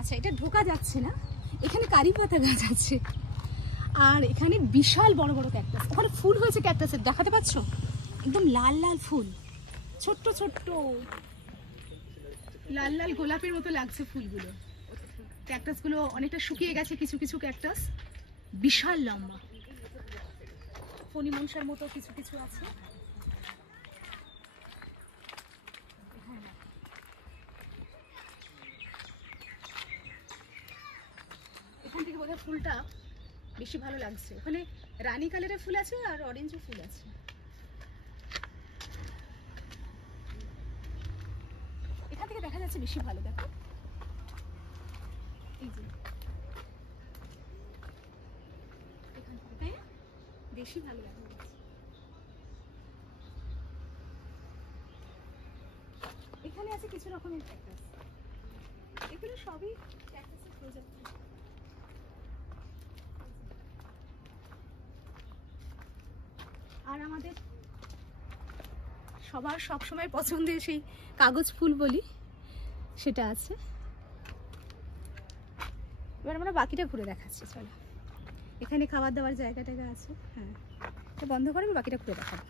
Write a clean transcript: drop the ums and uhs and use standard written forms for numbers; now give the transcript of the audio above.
আচ্ছা, এটা ঢোকা যাচ্ছে না। এখানে কারি পাতা গাছ আছে, আর এখানে বিশাল বড় বড় ক্যাকটাস। ওখানে ফুল হয়েছে ক্যাকটাসের, দেখাতে পাচ্ছ? একদম লাল লাল ফুল, ছোট্ট ছোট্ট লাল লাল গোলাপের মতো লাগছে ফুলগুলো। ক্যাকটাসগুলো অনেকটা শুকিয়ে গেছে, কিছু কিছু ক্যাকটাস বিশাল লম্বা, ফণি মনসার মতো কিছু কিছু আছে। এখান থেকে বোধহয় ফুলটা বেশি ভালো লাগছে। ওখানে রানী কালারের ফুল আছে আর অরেঞ্জও ফুল আছে। এখান থেকে দেখা যাচ্ছে বেশি ভালো, দেখো এই যে এখান থেকে বেশি ভালো লাগে। এখানে আছে কিছু রকমের ক্যাকটাস, এগুলো সবই ক্যাকটাসের প্রজাতি। আর আমাদের সবার সব সময় পছন্দের সেই কাগজ ফুল বলি, সেটা আছে। এবার আমরা বাকিটা ঘুরে দেখাচ্ছি, চলো। এখানে খাবার দাবার জায়গা টায়গা আছে। হ্যাঁ, বন্ধ করে আমি বাকিটা ঘুরে দেখাবো।